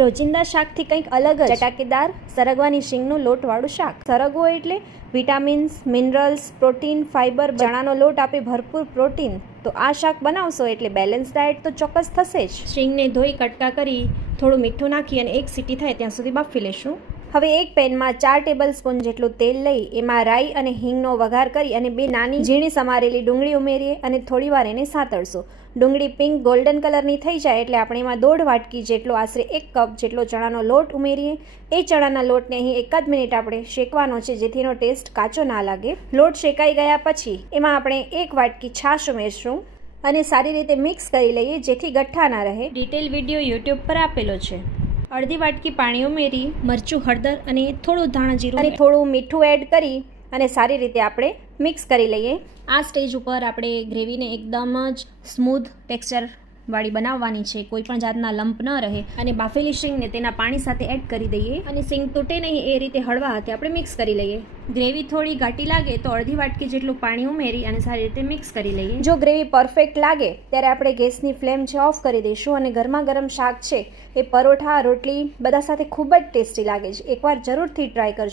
રોજિંદા શાકથી કંઈક અલગ જ ચટાકેદાર સરગવાની શીંગનું લોટવાળું શાક. સરગવો એટલે વિટામિન્સ, મિનરલ્સ, પ્રોટીન, ફાઇબર, ચણાનો લોટ આપે ભરપૂર પ્રોટીન. તો આ શાક બનાવશો એટલે બેલેન્સ ડાયટ તો ચોક્કસ થશે જ. શીંગને ધોઈ કટકા કરી થોડું મીઠું નાખી અને 1 સીટી થાય ત્યાં સુધી બાફી લેશું. હવે એક પેનમાં 4 ટેબલ સ્પૂન જેટલું તેલ લઈ એમાં રાઈ અને હિંગનો વઘાર કરી અને 2 નાની ઝીણી સમારેલી ડુંગળી ઉમેરીએ અને થોડીવાર એને સાતળશું. ડુંગળી પિંક ગોલ્ડન કલરની થઈ જાય એટલે આપણે એમાં 1.5 વાટકી જેટલો આશરે 1 કપ જેટલો ચણાનો લોટ ઉમેરીએ. એ ચણાના લોટને અહીં 1 મિનિટ આપણે શેકવાનો છે જેથી એનો ટેસ્ટ કાચો ના લાગે. લોટ શેકાઈ ગયા પછી એમાં આપણે 1 વાટકી છાશ ઉમેરશું અને સારી રીતે મિક્સ કરી લઈએ જેથી ગઠ્ઠા ના રહે. ડિટેલ વિડીયો યુટ્યુબ પર આપેલો છે. અડધી વાટકી પાણી ઉમેરી મરચું, હળદર અને થોડું ધાણા જીરું અને થોડું મીઠું એડ કરી અને સારી રીતે આપણે મિક્સ કરી લઈએ. આ સ્ટેજ ઉપર આપણે ગ્રેવીને એકદમ જ સ્મૂથ ટેક્સચર વાળી બનાવવાની છે, કોઈ પણ જાતના લંપ ન રહે. અને બાફેલી શીંગને તેના પાણી સાથે એડ કરી દઈએ અને શીંગ તૂટે નહીં એ રીતે હળવા હાથે આપણે મિક્સ કરી લઈએ. ગ્રેવી થોડી ઘાટી લાગે તો અડધી વાટકી જેટલું પાણી ઉમેરી અને સારી રીતે મિક્સ કરી લઈએ. જો ગ્રેવી પરફેક્ટ લાગે ત્યારે આપણે ગેસની ફ્લેમ છે ઓફ કરી દઈશું અને ગરમા ગરમ શાક છે એ પરોઠા, રોટલી બધા સાથે ખૂબ જ ટેસ્ટી લાગે છે. એકવાર જરૂરથી ટ્રાય કરજો.